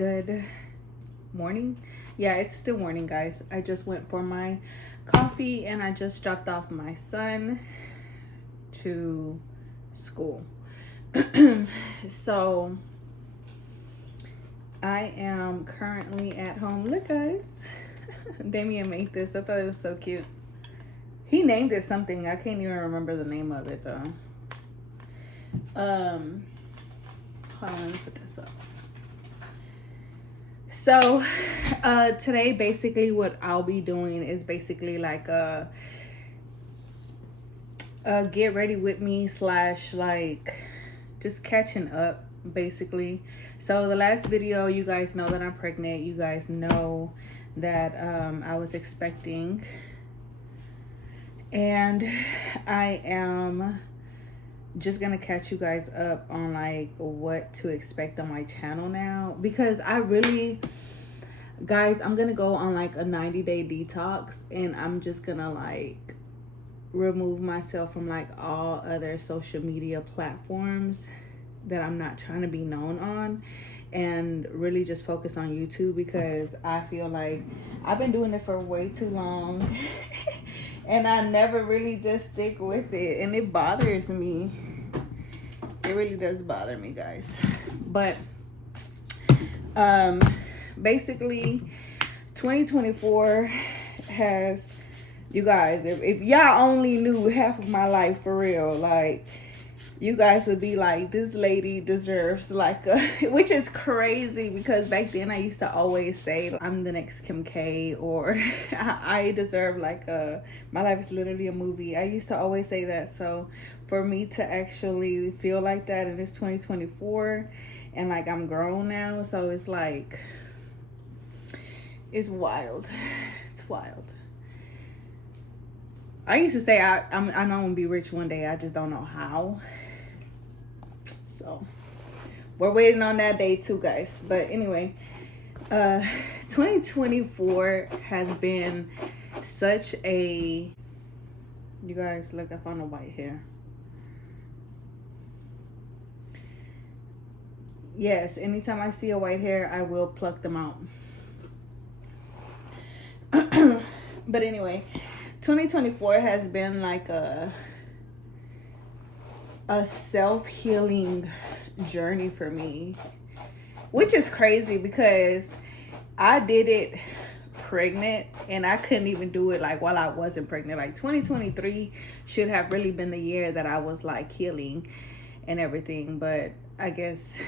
Good morning. Yeah, it's still morning, guys. I just went for my coffee and I just dropped off my son to school. So I am currently at home. Look, guys. Damien made this. I thought it was so cute. He named it something. I can't even remember the name of it though. Hold on, let me put this up. So today basically what I'll be doing is basically like a get ready with me / like just catching up basically. So the last video, you guys know that I'm pregnant. You guys know that I was expecting, and I am just gonna catch you guys up on like what to expect on my channel now, because I really, guys, I'm gonna go on like a 90-day detox, and I'm just gonna like remove myself from like all other social media platforms that I'm not trying to be known on, and really just focus on YouTube, because I feel like I've been doing it for way too long and I never really just stick with it, and it bothers me. It really does bother me, guys. But basically 2024 has, you guys, if y'all only knew half of my life for real, like you guys would be like, this lady deserves like a which is crazy, because back then I used to always say I'm the next Kim K, or I deserve like my life is literally a movie. I used to always say that. So for me to actually feel like that, and it's 2024 and like I'm grown now, so it's like, it's wild. It's wild. I used to say I know I'm gonna be rich one day. I just don't know how. So we're waiting on that day too, guys. But anyway, 2024 has been such a, you guys, look, I found a white hair. Yes, anytime I see a white hair, I will pluck them out. But anyway, 2024 has been like a self-healing journey for me, which is crazy, because I did it pregnant, and I couldn't even do it like while I wasn't pregnant. Like 2023 should have really been the year that I was like healing and everything, but I guess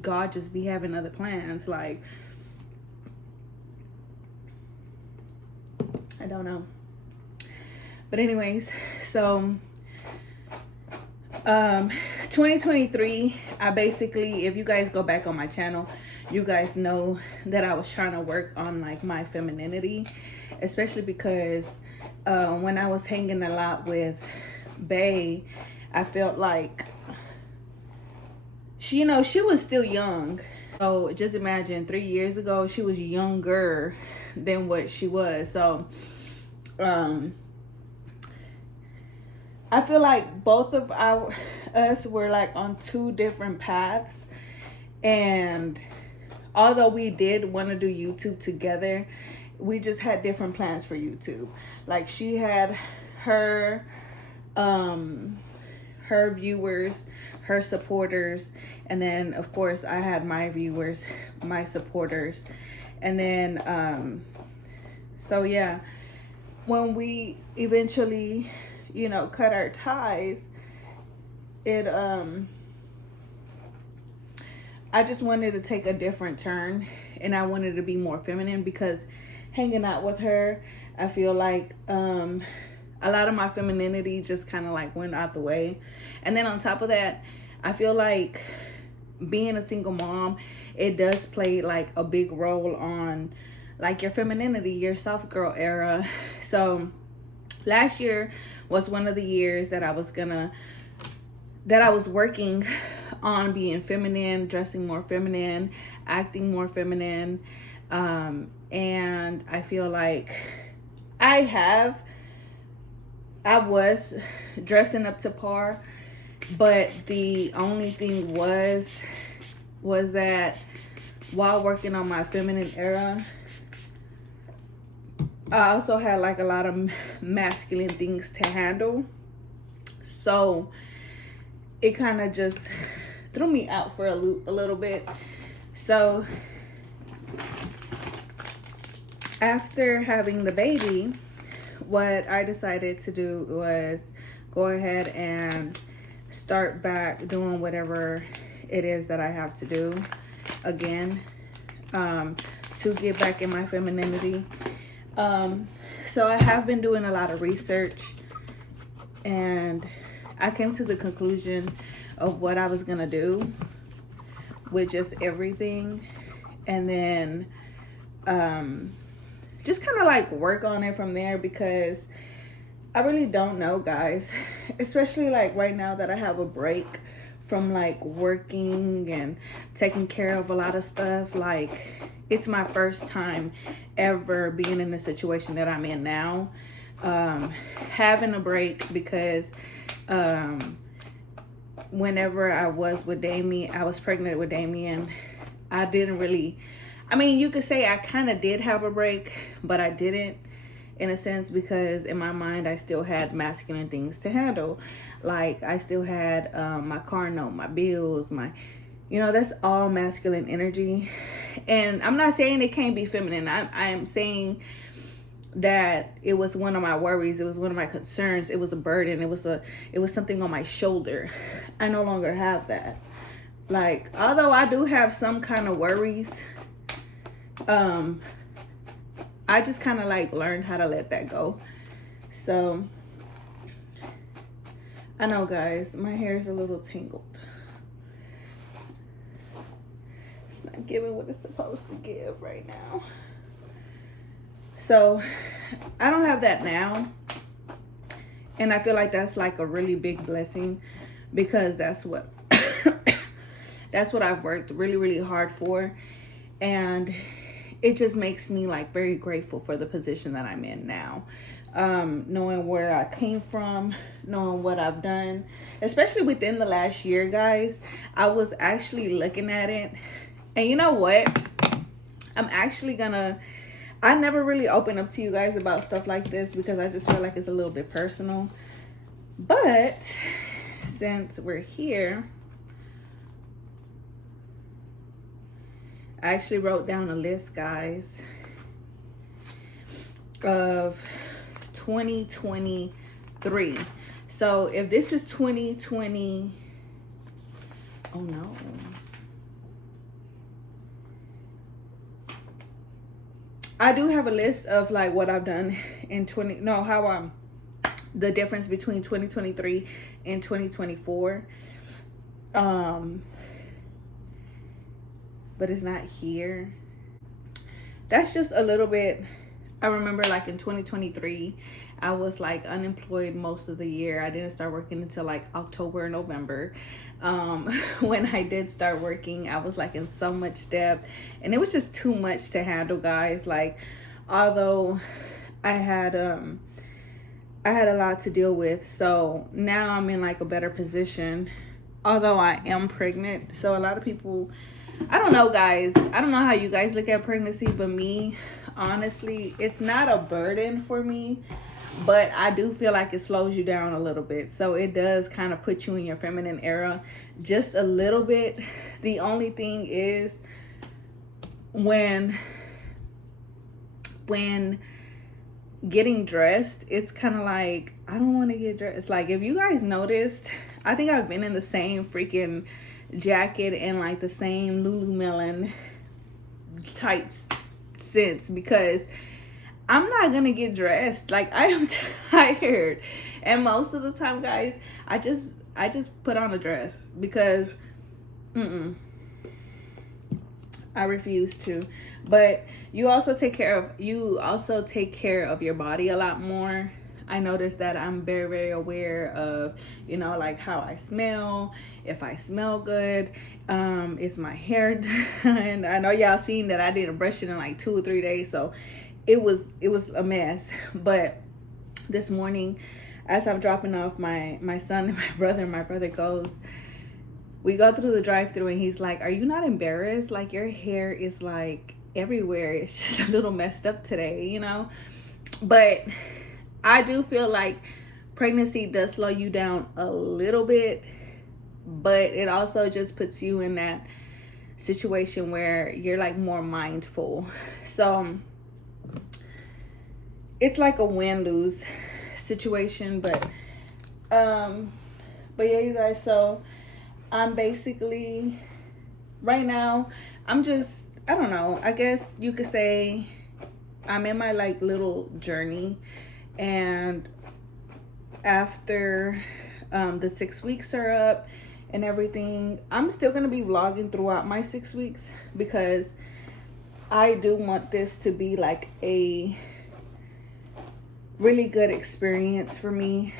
God just be having other plans. Like, I don't know. But anyways, so 2023, I basically, if you guys go back on my channel, you guys know that I was trying to work on like my femininity, especially because when I was hanging a lot with Bae, I felt like she, you know, she was still young. So just imagine 3 years ago, she was younger than what she was. So I feel like both of us were like on two different paths, and although we did want to do YouTube together, we just had different plans for YouTube. Like, she had her viewers, her supporters, and then of course I had my viewers, my supporters. And then so yeah, when we eventually, you know, cut our ties, it I just wanted to take a different turn, and I wanted to be more feminine, because hanging out with her, I feel like a lot of my femininity just kind of like went out the way. And then on top of that, I feel like being a single mom, it does play like a big role on like your femininity, your soft girl era. So last year was one of the years that I was working on being feminine, dressing more feminine, acting more feminine. And I feel like I was dressing up to par, but the only thing was that while working on my feminine era, I also had like a lot of masculine things to handle. So it kind of just threw me out for a loop a little bit. So after having the baby, what I decided to do was go ahead and start back doing whatever it is that I have to do again, to get back in my femininity. So I have been doing a lot of research, and I came to the conclusion of what I was gonna do with just everything, and then just kind of like work on it from there, because I really don't know, guys, especially like right now that I have a break from like working and taking care of a lot of stuff. Like, it's my first time ever being in the situation that I'm in now, having a break, because whenever I was with Damien, I was pregnant with Damien, I didn't really, I mean, you could say I kind of did have a break, but I didn't, in a sense, because in my mind I still had masculine things to handle. Like, I still had my car note, my bills, my, you know, that's all masculine energy. And I'm not saying it can't be feminine. I am saying that it was one of my worries, it was one of my concerns, it was a burden, it was something on my shoulder. I no longer have that. Like, although I do have some kind of worries, I just kind of like learned how to let that go. So I know, guys, my hair is a little tangled. It's not giving what it's supposed to give right now. So I don't have that now, and I feel like that's like a really big blessing, because that's what that's what I've worked really, really hard for. And it just makes me like very grateful for the position that I'm in now. Knowing where I came from, knowing what I've done, especially within the last year, guys. I was actually looking at it, and you know what? I'm actually gonna, I never really open up to you guys about stuff like this, because I just feel like it's a little bit personal. But since we're here, I actually wrote down a list, guys, of 2023. So if this is 2020, oh no. I do have a list of like what I've done in the difference between 2023 and 2024. But it's not here. That's just a little bit. I remember like in 2023, I was like unemployed most of the year. I didn't start working until like October or November. When I did start working, I was like in so much debt, and it was just too much to handle, guys. Like, although I had a lot to deal with, so now I'm in like a better position, although I am pregnant. So a lot of people, I don't know, guys, I don't know how you guys look at pregnancy, but me, honestly, it's not a burden for me, but I do feel like it slows you down a little bit. So it does kind of put you in your feminine era just a little bit. The only thing is when getting dressed, it's kind of like, I don't want to get dressed. Like, if you guys noticed, I think I've been in the same freaking jacket and like the same Lululemon tights since, because I'm not gonna get dressed. Like, I am tired, and most of the time, guys, I just put on a dress, because I refuse to. But you also take care of your body a lot more. I noticed that I'm very, very aware of, you know, like how I smell, if I smell good, is my hair done. I know y'all seen that I didn't brush it in like 2 or 3 days, so it was a mess. But this morning, as I'm dropping off my son and my brother goes, we go through the drive-through and he's like, are you not embarrassed? Like, your hair is like everywhere. It's just a little messed up today, you know? But I do feel like pregnancy does slow you down a little bit, but it also just puts you in that situation where you're like more mindful. So it's like a win-lose situation. But yeah, you guys, so I'm basically right now, I'm just, I don't know, I guess you could say I'm in my like little journey. And after the 6 weeks are up and everything, I'm still gonna be vlogging throughout my 6 weeks, because I do want this to be like a really good experience for me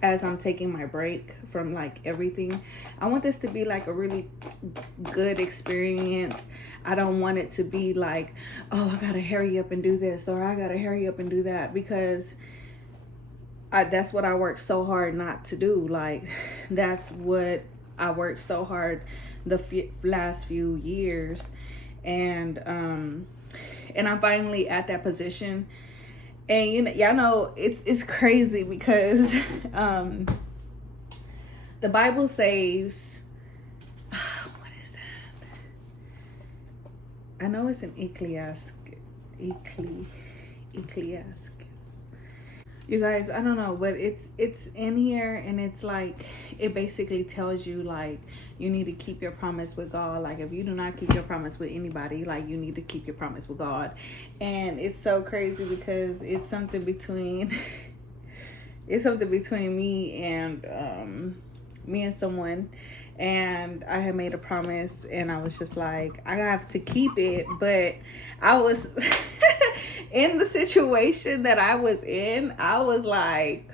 as I'm taking my break from like everything. I want this to be like a really good experience. I don't want it to be like, oh, I gotta hurry up and do this, or I gotta hurry up and do that, because that's what I worked so hard not to do. Like, that's what I worked so hard the last few years. And I'm finally at that position. And you know, y'all know it's crazy because the Bible says, what is that? I know it's in Ecclesiastes. You guys, I don't know, but it's in here, and it's like, it basically tells you like you need to keep your promise with God. Like, if you do not keep your promise with anybody, like, you need to keep your promise with God. And it's so crazy because it's something between it's something between me and someone. And I had made a promise, and I was just like, I have to keep it. But I was in the situation that I was in, I was like,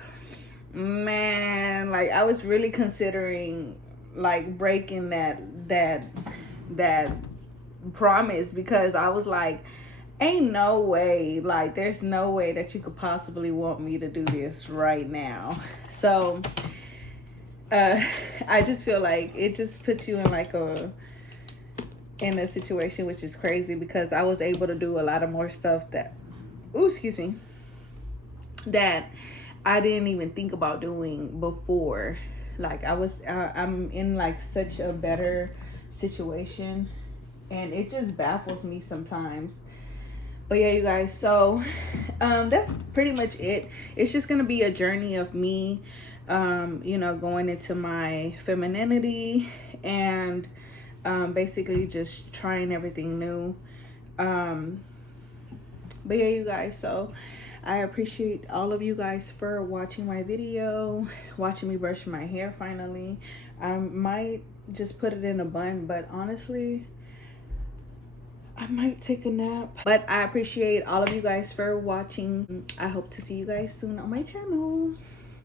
man, like, I was really considering like breaking that promise, because I was like, ain't no way, like, there's no way that you could possibly want me to do this right now. So I just feel like it just puts you in like in a situation, which is crazy, because I was able to do a lot of more stuff that, that I didn't even think about doing before. Like, I'm in like such a better situation, and it just baffles me sometimes. But yeah, you guys, so that's pretty much it. It's just gonna be a journey of me, you know, going into my femininity, and basically just trying everything new. But yeah, you guys, so I appreciate all of you guys for watching my video, watching me brush my hair finally. I might just put it in a bun, but honestly, I might take a nap. But I appreciate all of you guys for watching. I hope to see you guys soon on my channel.